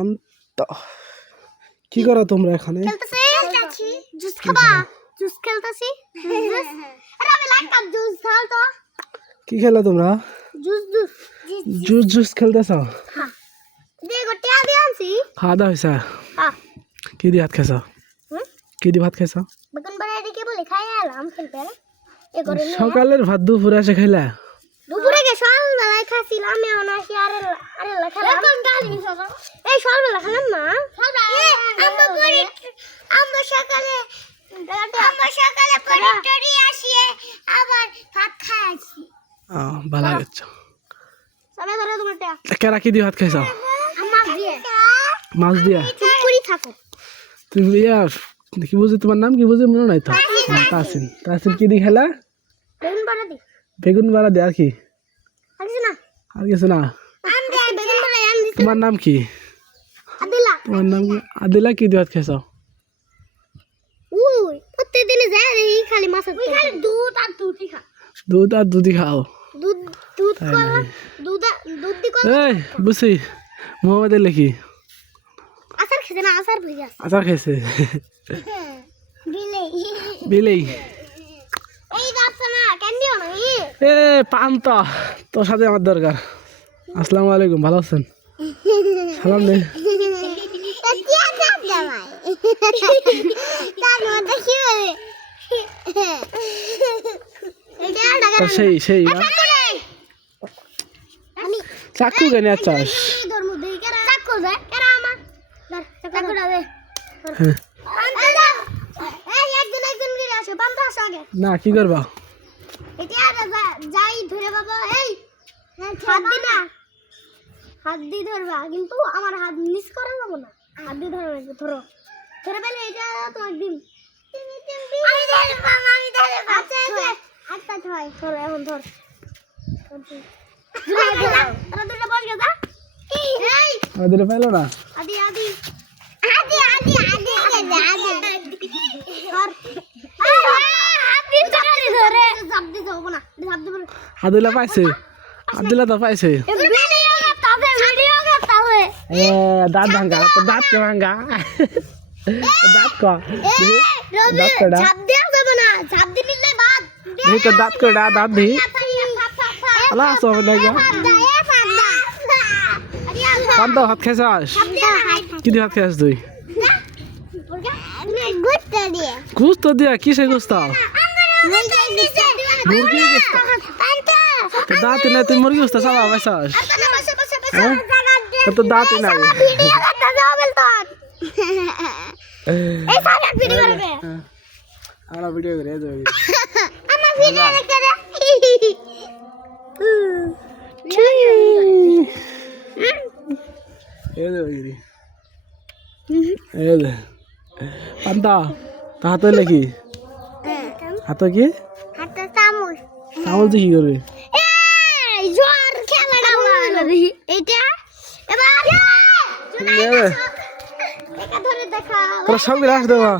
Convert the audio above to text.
অন্ত কি করো তোমরা এখানে? জুস খাবা? জুস খেলতেছি। আরে আমি লাইক জুস খাও তো। কি খেলা তোমরা? জুস জুস জুস জুস খেলতেছ? হ্যাঁ। দে গোটে আদি আনছি। খাওয়া দাওয়া হয়েছে? হ্যাঁ। কি দিয়ে ভাত খাইছ? কি দিয়ে ভাত খাইছ? বেগুন বাড়ি কে বলে খাই এলাম খেলতে। এ করে সকালের ভাত দুপুরে এসে খাইলা? দুপুরে কে সকালবেলায় খাইছিলাম আমি অনাসি আরে খেলাম। এখন গালি সব। এই সকালবেলা খেলাম না। আমরা সকালে পরিটরি আসিয়ে আবার ভাত খাইছি। ভালো গেছ। সবাই ধরে তোমারটা। কেরা কি দিয়ে ভাত খাইছ? আমার দিয়ে। মাছ দিয়া? চুপড়ি থাকো। তুমি কি বুঝি তোমার নাম কি বুঝি মনে নাই তো? তাসিন। তাসিন কি দিয়ে খেলা? বেগুন বাড়া দি। বেগুন বাড়া দিয়ে আর কি? আর কিছু না। আর কিছু না? বেগুন বাড়া আনছি। তোমার নাম কি? আদিলা। তোমার নাম কি? আদিলা কি দিয়ে ভাত খাইছ? উই প্রত্যেকদিন যায় রে খালি মাছ ওই খালি দুধ আর দুধই খা। দুধ আর দুধই খাও? দুধ দুধ কলা দুধ দি কলা। এই বুঝছি মোহাম্মদ লেখি আচার খেছে না আচার ভুইয়া আচার খাইছে বিলেই বিলেই এই দাঁত না ক্যান্ডিও না এ পান্তা তোর সাথে আমার দরকার। আসসালামু আলাইকুম, ভালো আছেন? সালাম দে। সেই সেই চাকু কেন চাস? না কি করবা? হাত দিয়ে ধরবা কিন্তু আমার হাত মিস করা যাবো না। হাত দিয়ে ধরো ধরো ধরে পেলে এটা তো একদিন এখন ধর আমাদের পাইলো না। আদি আদি আদি আদি আদি আদি ধরে জাবদি যাব না জাবদি আদিলা পাইছে, আদিলা তো পাইছে। এ দাঁত ভাঙা তো দাঁত কে ভাঙা দাঁত ক দাঁত কড়া জাব দেয়া যাব না জাব দিলে বাদ এই তো দাঁত কড়া দাঁত দি আলা সব নাই গো কান তো হাত খাইছাস? কি দিয়ে হাত খাইছ তুই? গুস্ত দিয়া কিসে গুস্ত? মুরগি গুস্ত তো দাঁত নাই তুই মুরগি গুস্ত চালা পাইছাস? হ্যাঁ তো দাঁত নাই আমরা ভিডিও করে দেব পান্তা হাত লেখি হাত কি চামচ কি করবে? তোরা সব গ্লাস দেবা।